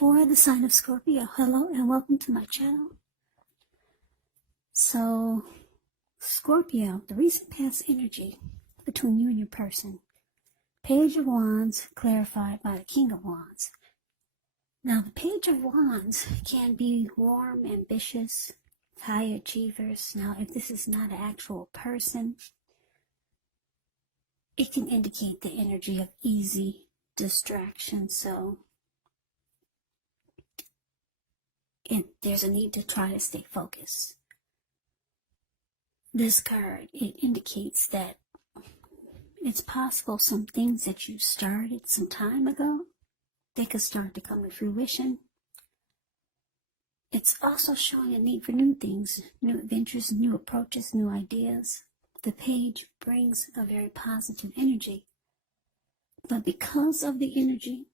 for the sign of Scorpio. Hello and welcome to my channel. So, Scorpio, the recent past energy between you and your person. Page of Wands clarified by the King of Wands. Now, the Page of Wands can be warm, ambitious, high achievers. Now, if this is not an actual person, it can indicate the energy of easy distraction. So, there's a need to try to stay focused. This card, it indicates that it's possible some things that you started some time ago, they could start to come to fruition. It's also showing a need for new things, new adventures, new approaches, new ideas. The page brings a very positive energy. But because of the energy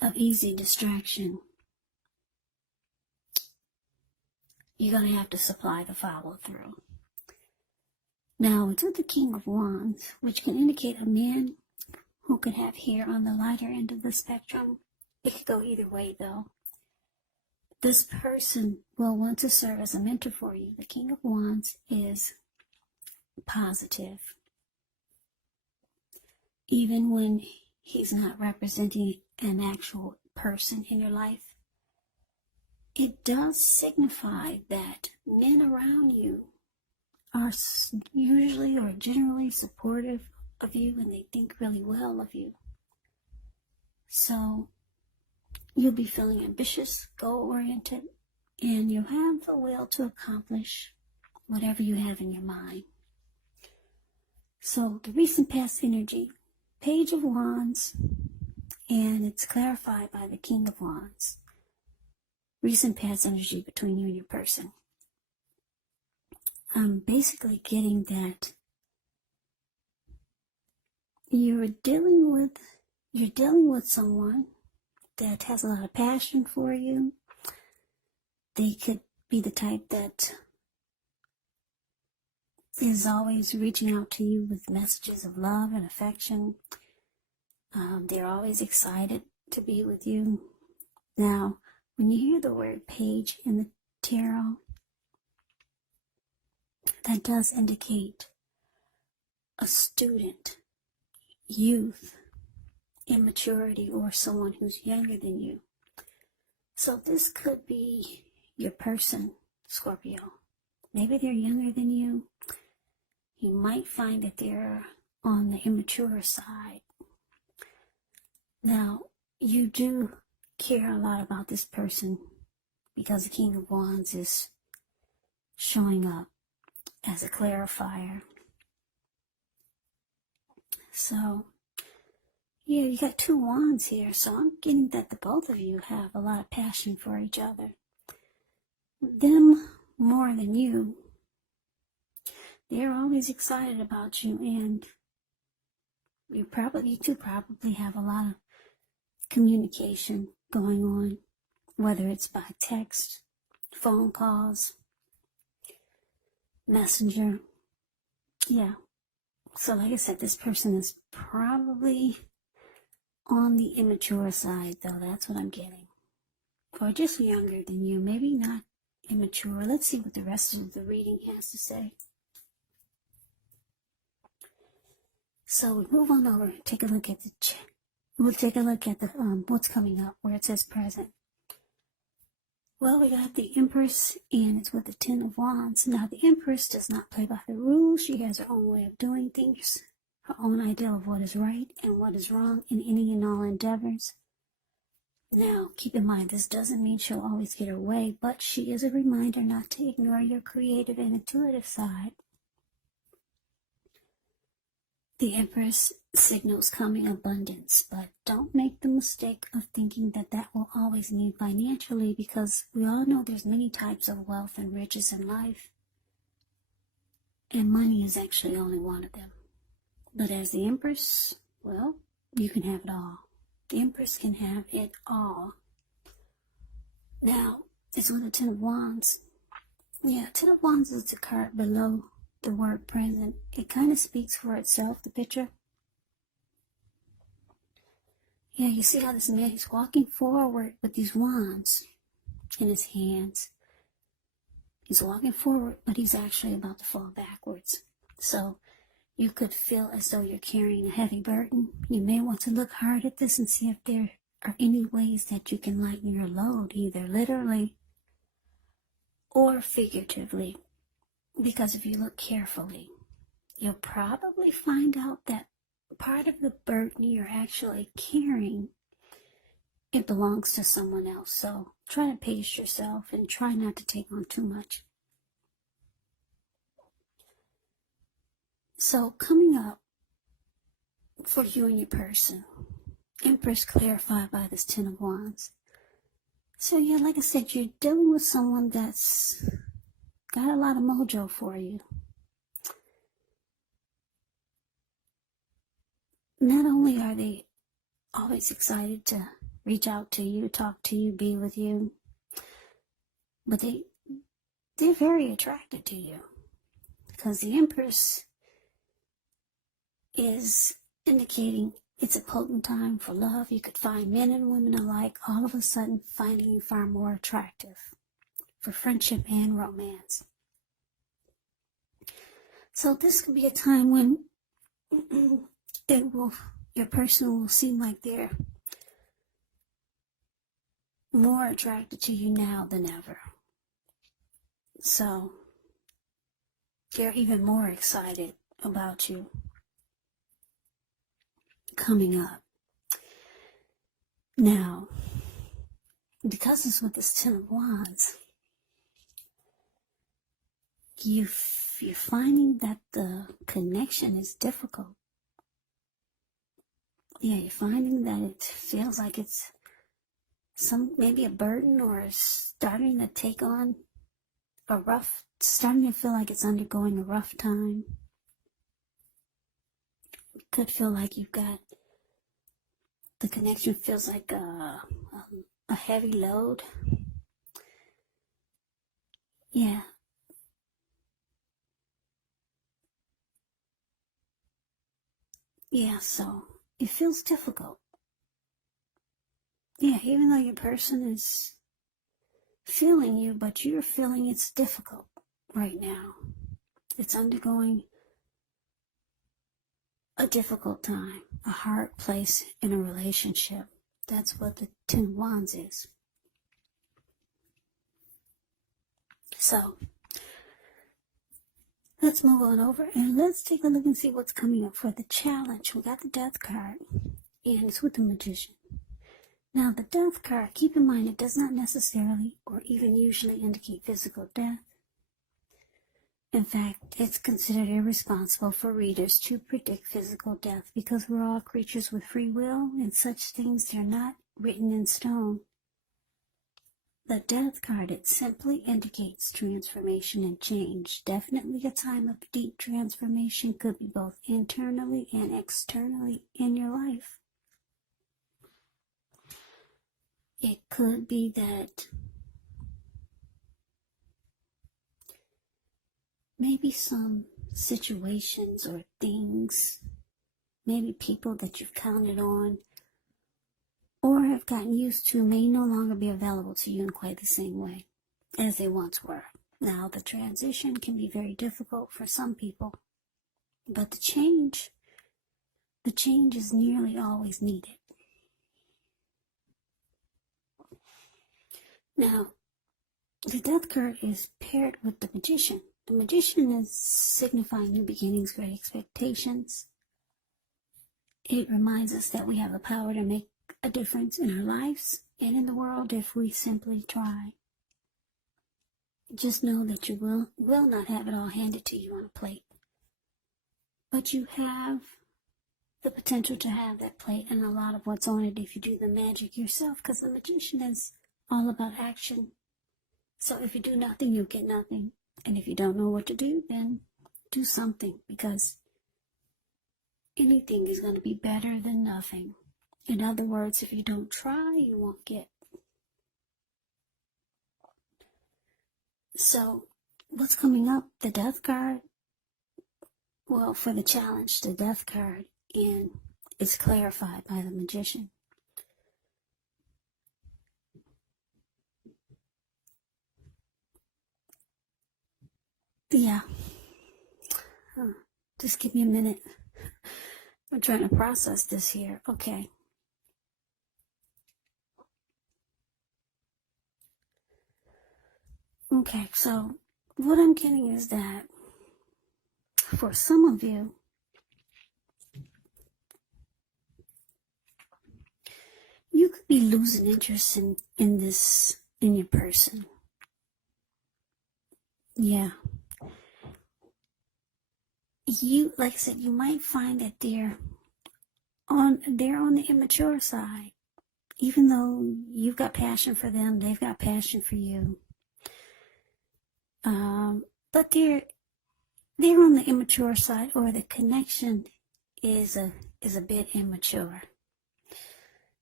of easy distraction, you're going to have to supply the follow through. Now, it's with the King of Wands, which can indicate a man who could have hair on the lighter end of the spectrum. It could go either way, though. This person will want to serve as a mentor for you. The King of Wands is positive. Even when he's not representing an actual person in your life, it does signify that men around you are usually or generally supportive of you and they think really well of you. So you'll be feeling ambitious, goal-oriented, and you'll have the will to accomplish whatever you have in your mind. So the recent past energy, Page of Wands, and it's clarified by the King of Wands. Recent past energy between you and your person. I'm basically getting that you're dealing with someone that has a lot of passion for you. They could be the type that is always reaching out to you with messages of love and affection. They're always excited to be with you. Now, when you hear the word page in the tarot, that does indicate a student, youth, immaturity, or someone who's younger than you. So this could be your person, Scorpio. Maybe they're younger than you. You might find that they're on the immature side. Now, you do care a lot about this person because the King of Wands is showing up as a clarifier. So, yeah, you got two wands here, so I'm getting that the both of you have a lot of passion for each other. Them more than you. They're always excited about you, and you two probably have a lot of communication going on, whether it's by text, phone calls, messenger. Yeah. So like I said, this person is probably on the immature side, though. That's what I'm getting. Or just younger than you. Maybe not immature. Let's see what the rest of the reading has to say. So we move on over. Take a look at we'll take a look at the what's coming up where it says present. Well, we got the Empress, and it's with the Ten of Wands. Now, the Empress does not play by the rules. She has her own way of doing things, her own idea of what is right and what is wrong in any and all endeavors. Now, keep in mind, this doesn't mean she'll always get her way, but she is a reminder not to ignore your creative and intuitive side. The Empress signals coming abundance, but don't make the mistake of thinking that that will always mean financially, because we all know there's many types of wealth and riches in life, and money is actually only one of them. But as the Empress, well, you can have it all. The Empress can have it all. Now, it's with the Ten of Wands. Yeah, Ten of Wands is the card below the word present. It kind of speaks for itself, the picture. Yeah, you see how this man, he's walking forward with these wands in his hands. He's walking forward, but he's actually about to fall backwards. So you could feel as though you're carrying a heavy burden. You may want to look hard at this and see if there are any ways that you can lighten your load, either literally or figuratively. Because if you look carefully, you'll probably find out that part of the burden you're actually carrying, it belongs to someone else. So try to pace yourself and try not to take on too much. So coming up for you and your person, Empress clarified by this Ten of Wands. So yeah, like I said, you're dealing with someone that's got a lot of mojo for you. Not only are they always excited to reach out to you, talk to you, be with you, but they're very attracted to you. Because the Empress is indicating it's a potent time for love. You could find men and women alike all of a sudden finding you far more attractive for friendship and romance. So this could be a time when your person will seem like they're more attracted to you now than ever. So they're even more excited about you coming up. Now, because it's with this Ten of Wands, you're finding that the connection is difficult. Yeah, you're finding that it feels like it's maybe a burden, or starting to take on starting to feel like it's undergoing a rough time. It could feel like the connection feels like a heavy load. Yeah. Yeah, so it feels difficult. Yeah, even though your person is feeling you, but you're feeling it's difficult right now. It's undergoing a difficult time, a hard place in a relationship. That's what the Ten of Wands is. So, let's move on over and let's take a look and see what's coming up for the challenge. We got the Death card, and it's with the Magician. Now, the Death card, keep in mind, it does not necessarily or even usually indicate physical death. In fact, it's considered irresponsible for readers to predict physical death because we're all creatures with free will, and such things, they're not written in stone. The Death card, it simply indicates transformation and change. Definitely a time of deep transformation, could be both internally and externally in your life. It could be that maybe some situations or things, maybe people that you've counted on or have gotten used to, may no longer be available to you in quite the same way as they once were. Now, the transition can be very difficult for some people, but the change is nearly always needed. Now, the Death card is paired with the Magician. The Magician is signifying new beginnings, great expectations. It reminds us that we have the power to make a difference in our lives and in the world if we simply try. Just know that you will not have it all handed to you on a plate. But you have the potential to have that plate and a lot of what's on it if you do the magic yourself, because the Magician is all about action. So if you do nothing, you'll get nothing. And if you don't know what to do, then do something, because anything is going to be better than nothing. In other words, if you don't try, you won't get. So, what's coming up? The Death card. Well, for the challenge, the Death card, and it's clarified by the Magician. Yeah. Just give me a minute. I'm trying to process this here. Okay. Okay, so what I'm getting is that for some of you, you could be losing interest in your person. Yeah. You, like I said, you might find that they're on the immature side. Even though you've got passion for them, they've got passion for you. But they're on the immature side, or the connection is a bit immature.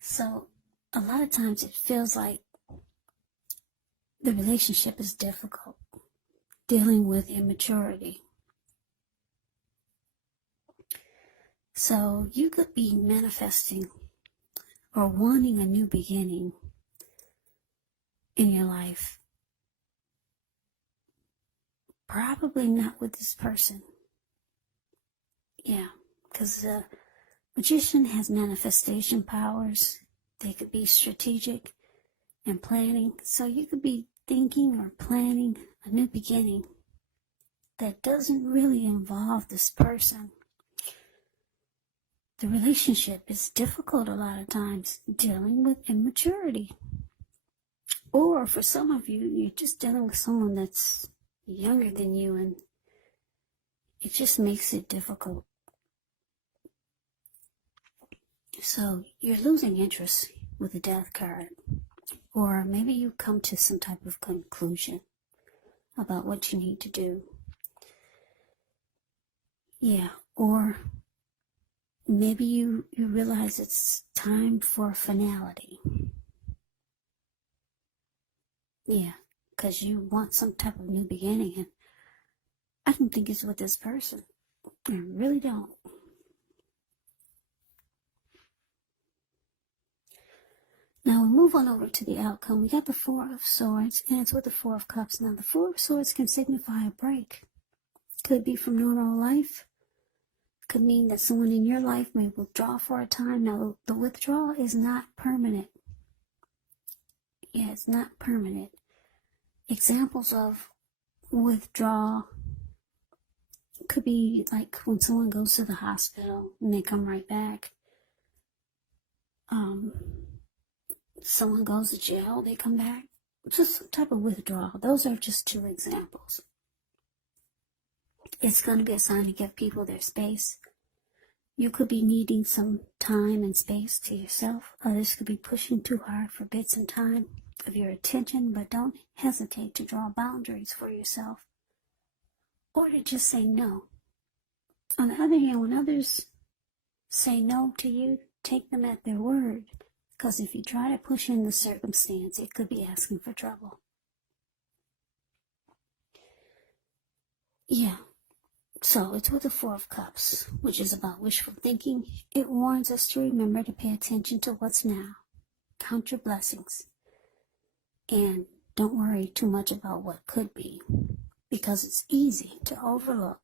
So a lot of times it feels like the relationship is difficult, dealing with immaturity. So you could be manifesting or wanting a new beginning in your life. Probably not with this person. Yeah, because the Magician has manifestation powers. They could be strategic and planning. So you could be thinking or planning a new beginning that doesn't really involve this person. The relationship is difficult a lot of times, dealing with immaturity. Or for some of you, you're just dealing with someone that's younger than you, and it just makes it difficult. So you're losing interest with the Death card. Or maybe you come to some type of conclusion about what you need to do. Yeah, or maybe you realize it's time for finality. Yeah, because you want some type of new beginning, and I don't think it's with this person. I really don't. Now we move on over to the outcome. We got the Four of Swords, and it's with the Four of Cups. Now the Four of Swords can signify a break. Could be from normal life. Could mean that someone in your life may withdraw for a time. Now the withdrawal is not permanent. Yeah, it's not permanent. Examples of withdrawal could be like when someone goes to the hospital and they come right back. Someone goes to jail, they come back. Just some type of withdrawal. Those are just two examples. It's going to be a sign to give people their space. You could be needing some time and space to yourself. Others could be pushing too hard for bits and time of your attention, but don't hesitate to draw boundaries for yourself, or to just say no. On the other hand, when others say no to you, take them at their word, because if you try to push in the circumstance, it could be asking for trouble. Yeah. So it's with the Four of Cups, which is about wishful thinking. It warns us to remember to pay attention to what's now. Count your blessings. And don't worry too much about what could be, because it's easy to overlook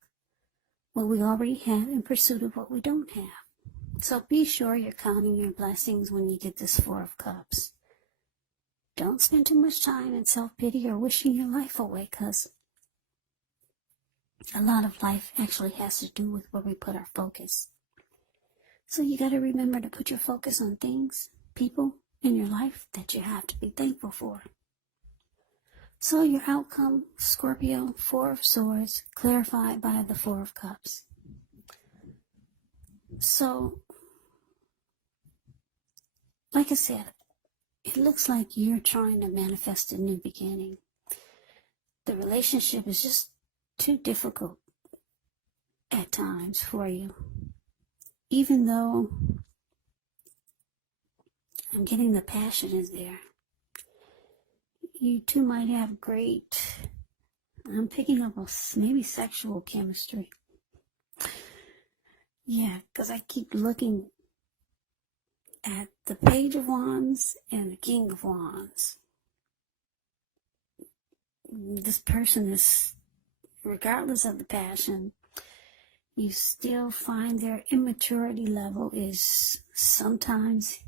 what we already have in pursuit of what we don't have. So be sure you're counting your blessings when you get this Four of Cups. Don't spend too much time in self-pity or wishing your life away, because a lot of life actually has to do with where we put our focus. So you got to remember to put your focus on things, people in your life that you have to be thankful for. So your outcome, Scorpio, Four of Swords, clarified by the Four of Cups. So, like I said, it looks like you're trying to manifest a new beginning. The relationship is just too difficult at times for you. Even though I'm getting the passion is there. You two might have great, I'm picking up maybe sexual chemistry. Yeah, because I keep looking at the Page of Wands and the King of Wands. This person is regardless of the passion, you still find their immaturity level is sometimes,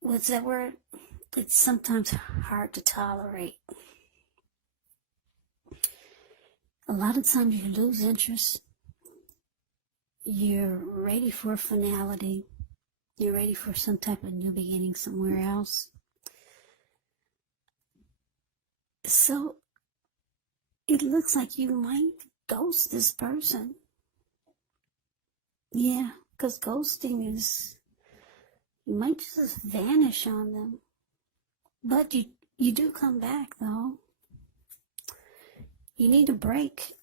what's that word? It's sometimes hard to tolerate. A lot of times you lose interest. You're ready for finality. You're ready for some type of new beginning somewhere else. So it looks like you might ghost this person. Yeah, because ghosting is, you might just vanish on them. But you do come back, though. You need a break.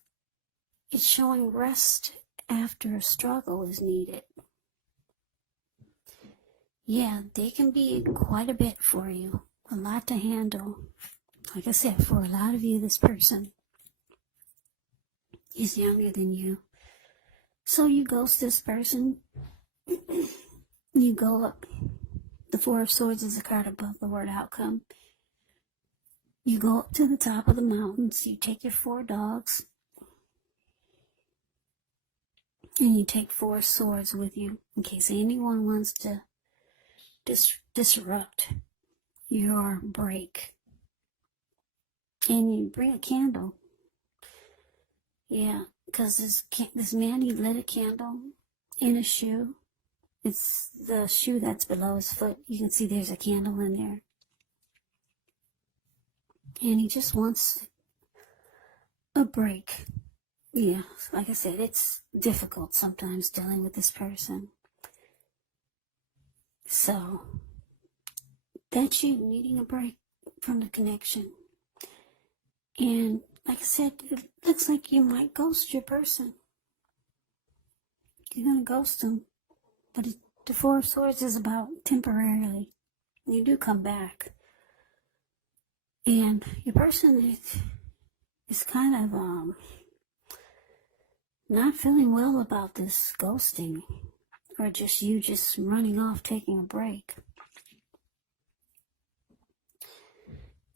It's showing rest after a struggle is needed. Yeah, they can be quite a bit for you. A lot to handle. Like I said, for a lot of you, this person is younger than you. So you ghost this person. You go up. The Four of Swords is a card above the word outcome. You go up to the top of the mountains. You take your 4 dogs. And you take 4 swords with you in case anyone wants to disrupt your break. And you bring a candle. Yeah, because this man, he lit a candle in a shoe. It's the shoe that's below his foot. You can see there's a candle in there. And he just wants a break. Yeah, like I said, it's difficult sometimes dealing with this person. So, that's you needing a break from the connection. And like I said, it looks like you might ghost your person. You're going to ghost them. But the 4 of Swords is about temporarily. You do come back. And your person is kind of not feeling well about this ghosting. Or just you just running off, taking a break.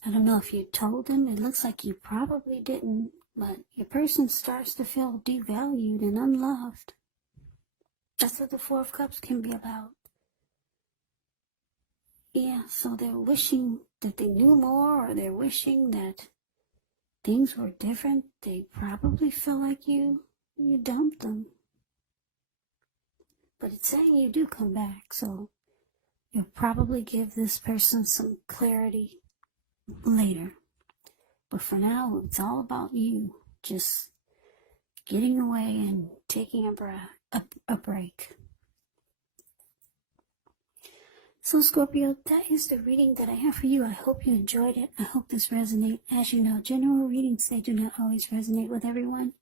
I don't know if you told them. It looks like you probably didn't. But your person starts to feel devalued and unloved. That's what the 4 of Cups can be about. Yeah, so they're wishing that they knew more, or they're wishing that things were different. They probably feel like you dumped them. But it's saying you do come back, so you'll probably give this person some clarity later. But for now, it's all about you just getting away and taking a break. So Scorpio, that is the reading that I have for you. I hope you enjoyed it. I hope this resonates. As you know, general readings, they do not always resonate with everyone.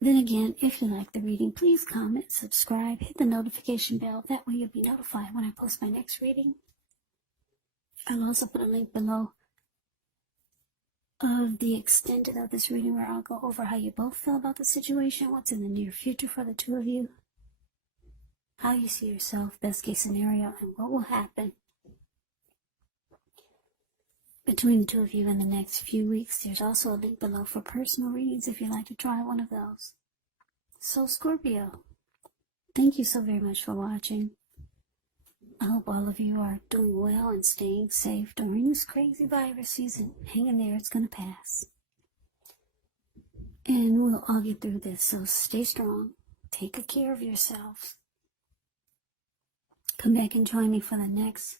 Then again, if you like the reading, please comment, subscribe, hit the notification bell. That way you'll be notified when I post my next reading. I'll also put a link below of the extended of this reading where I'll go over how you both feel about the situation, what's in the near future for the 2 of you, how you see yourself, best case scenario, and what will happen between the 2 of you in the next few weeks. There's also a link below for personal readings if you'd like to try one of those. So Scorpio, thank you so very much for watching. I hope all of you are doing well and staying safe during this crazy virus season. Hang in there, it's going to pass. And we'll all get through this, so stay strong. Take good care of yourselves. Come back and join me for the next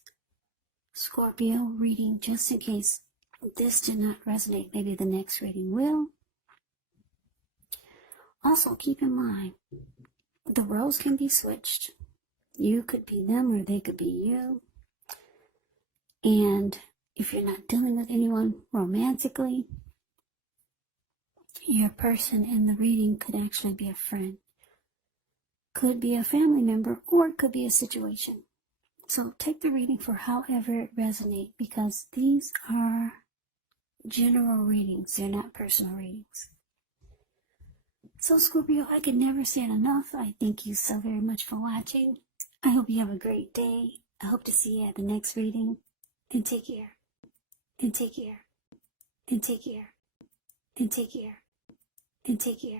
Scorpio reading, just in case this did not resonate. Maybe the next reading will. Also, keep in mind, the roles can be switched. You could be them or they could be you. And if you're not dealing with anyone romantically, your person in the reading could actually be a friend. Could be a family member, or it could be a situation. So take the reading for however it resonates, because these are general readings. They're not personal readings. So Scorpio, I could never say it enough. I thank you so very much for watching. I hope you have a great day. I hope to see you at the next reading. And take care. then take care, then take care, then take care, then take care.